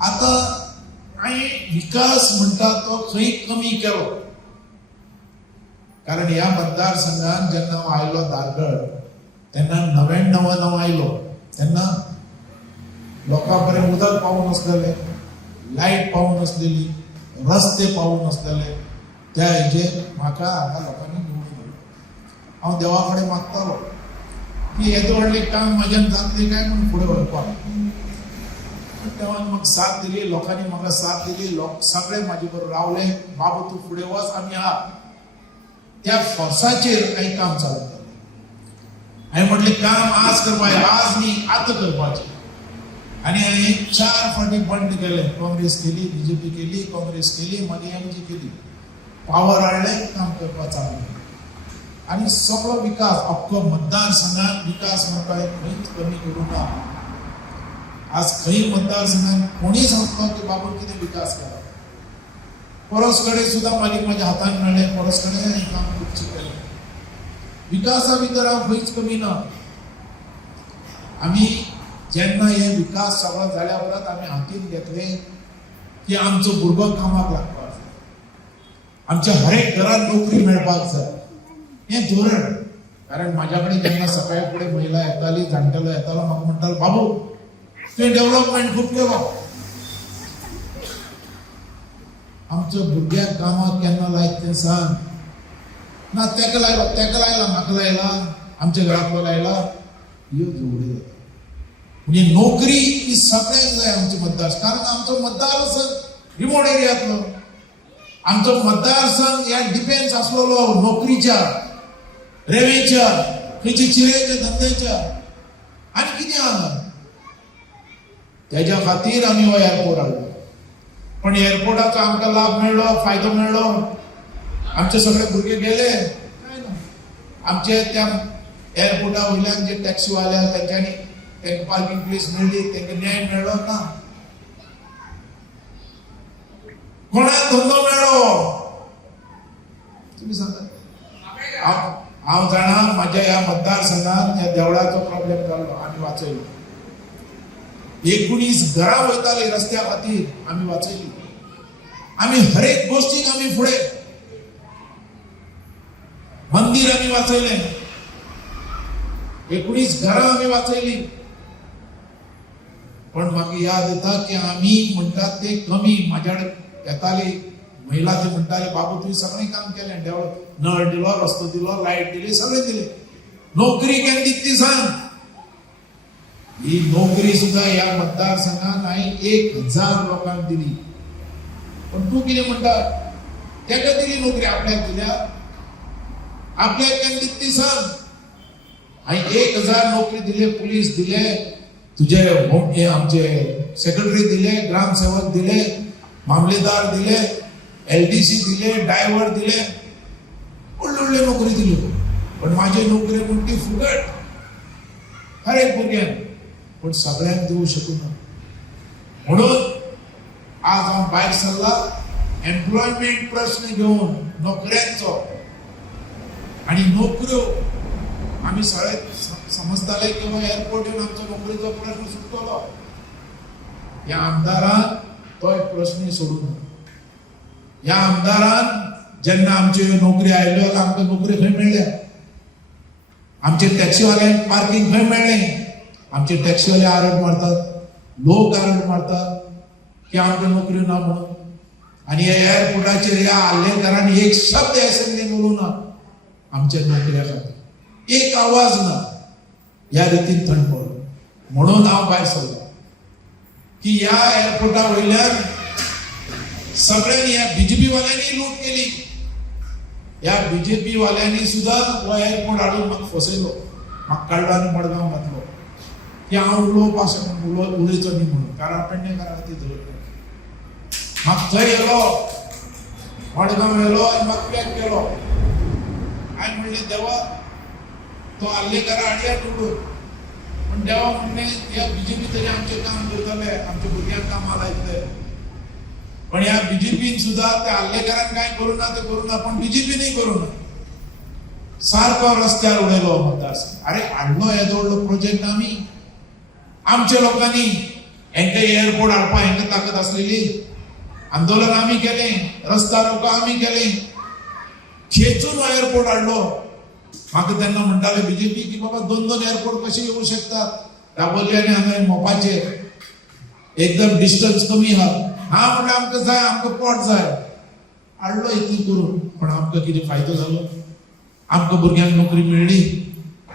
आता आणि विकास म्हणटा तो खंय कमी केलो, कारण ह्या मतदारसंघात जेन्ना हांव आयलो दारगड तेन्ना 99 आयलो तेन्ना लोकां पर्यंत उदक पावून नासलेले, लायट पावून नासलेली, रस्ते पावून नासलेले. त्या हेजेर म्हाका हांगा लोकांनी निवडून दिलो. हांव देवा कडेन मागतालो की येदो व्हडलें काम म्हाज्यान जातलें काय म्हणून फुडें व्हरपाक. देवान म्हाका साथ दिली, लोकांनी म्हाका साथ दिली, लोक सगळे म्हाजे बरोबर रावले. बाबू तूं फुडें वच, आमी आहा. त्या फोर्साचेर हांवें काम चालू केलें. हांवें म्हटलें काम आज करपाचें, आज न्ही आतां करपाचें. आनी हांवें 4 फावटी बंड केलें. काँग्रेस केली, बीजेपी केली, काँग्रेस केली, मागीर एमजी केली. पावर हाडलें, काम करपाक चालू केलें. आनी सगळो विकास अख्खो मतदारसंघात विकास म्हणटा खंयच कमी करूं ना. आज खंय मतदारसंघात कोणी सांगता की बाबा कितें विकास केला. परस कडेन सुद्दां मागीर म्हाज्या हातान मेळ्ळें, परस कडेन हांवें काम खूबशें केलें. विकासा भितर हांव खंयच कमी ना. आमी जेन्ना हे विकास सगळो जाल्या उपरांत आमी हातीन घेतले की आमचो भुरगो कामाक लागपाक जाय, आमच्या हर एक घरांत नोकरी मेळपाक जाय, हें धोरण. कारण म्हाज्या कडेन जेन्ना सकाळी फुडें महिला येताली, जाणटेलो येतालो, म्हाका म्हणटालो बाबू तुवें डेव्हलपमेंट खूब केलो, आमच्या भुरग्याक कामाक केन्ना लायत तें सांग. ना तेका लायला, म्हाका लायला, आमच्या घरांतलो लायला. ह्यो जोडे जाता. म्हणजे नोकरी ही सगळ्यांक जाय आमच्या मतदारसंघ. कारण आमचो मतदारसंघ रिमोट एरियांतलो. आमचो मतदारसंघ ह्या डिपेंड्स आसलेलो नोकरीच्या, रेवेच्या, खंयच्या चिरेच्या धंद्याच्या आनी कितें हांगा. तेज्या खातीर आमी हो एअरपोर्ट हाडलो. पण एअरपोर्टाचो आमकां लाभ मेळ्ळो, फायदो मेळ्ळो, आमचे सगळे भुरगे गेले काय ना. आमचे त्या एअरपोर्टा वयल्यान जे टॅक्सीवाले तेंच्यांनी तांकां पार्किंग प्लेस मेळ्ळी, तांकां न्याय मेळ्ळो ना. कोणाक धंदो मेळ्ळो तुमी सांगा. हांव जाणा म्हाज्या ह्या मतदारसंघात ह्या देवळाचो प्रॉब्लेम जाल्लो, आमी वाचयलो. 19 घरां वयताली रस्त्या खातीर, आमी वाचयली. आमी हर एक गोष्टीक आमी फुडें. मंदिर आमी वाचयलें, 19 घरां आमी वाचयली. पण म्हाका याद येता की आमी म्हणटात ते कमी. म्हाज्या येताली महिला ते म्हणटाले बाबू तुवें सगळें काम केलें, डेव्हलप, नळ दिलो, रस्तो दिलो, लायट दिली, सगळें दिलें. नोकरी केन्ना दितली सांग. ही नोकरी सुद्धा ह्या मतदारसंघात हांवें 1000 लोकांक दिली. पण तूं कितें म्हणटा, तेका दिली नोकरी, आपल्याक दिल्या, आपल्याक केन्ना दितली सांग. हांवें 1000 नोकरी दिले, पुलीस दिले, तुझे हे आमचे सेक्रेटरी दिले, ग्रामसेवक दिले, मामलेदार दिले, LDC दिले, ड्रायव्हर दिले, व्हडले नोकरी दिल्यो. पण माझी नोकरी म्हणटी फुकट हर एक भुरग्यांक, पण सगळ्यांक दिवं शकना. म्हणून आज हांव भायर सरला एम्प्लॉयमेंट प्रश्न घेवन नोकऱ्यांचो. आनी नोकऱ्यो आमी सगळे समजताले की हो एअरपोर्ट येवन आमचो नोकरीचो प्रश्न सुटतलो. ह्या आमदारान तो प्रश्न सोडून ना. ह्या आमदारान जेन्ना आमच्यो नोकरी आयल्यो आमकां नोकरी खंय मेळ्ळ्या. आमचे टॅक्सीवाल्यांक पार्किंग खंय मेळ्ळें. आमचे टॅक्सीवाले आरड मारतात, लोक आरड मारतात की आमकां नोकऱ्यो ना म्हणून. आनी ह्या एअरपोर्टाचेर ह्या हल्लेकारांनी एक शब्द असेंब्लीन उलोवं ना आमच्या नोकऱ्या खातीर. एक आवाज ना. ह्या रितीन थंड पडलो. म्हणून हांव भायर सरलो की ह्या एअरपोर्टा वयल्यान सगळ्यांनी ह्या बीजेपी वाल्यांनी लूट केली. ह्या बीजेपी वाल्यांनी सुद्धा हो एअरपोर्ट हाडून म्हाका फसयलो. म्हाका काडलो आनी मडगांव घातलो की हांव उलयचो न्ही म्हणून, कारण पेडणेकारा खातीर धरलो. म्हाका थंय येलो, मडगांव येलो आनी म्हाका पॅक केलो. हांवें म्हणलें देवा तो हल्लेकारा हाडया निवडून. पण देवा म्हणलें ह्या बीजेपी तरी आमचें काम करतले, आमच्या भुरग्यांक कामां लायतले. पण ह्या बीजेपीन सुद्धा त्या हल्लेकारांक कांय करूं ना, ते करूं ना, पण बीजेपीनय करूं ना. सारको रस्त्यार उडयलो मतदारसंघ. अरे हाडलो येदो व्हडलो प्रोजेक्ट आमी, आमच्या लोकांनी हेंका एअरपोर्ट हाडपा हेंका ताकद असलेली. आंदोलन आम्ही केले, रस्ता रोको आम्ही केले, खेचून एअरपोर्ट हाडलो. म्हाका तेन्ना म्हणटाले बीजेपी की बाबा 2-2 एअरपोर्ट कसे येऊ शकतात. दाबोलीम हांगा मोपाचे एकदम डिस्टन्स कमी हा. हा म्हणल्यार आमकां जाय, आमकां पोट जाय. हाडलो इतली करून, पण आमकां कितें फायदो जालो? आमकां भुरग्यांक नोकरी मेळ्ळी?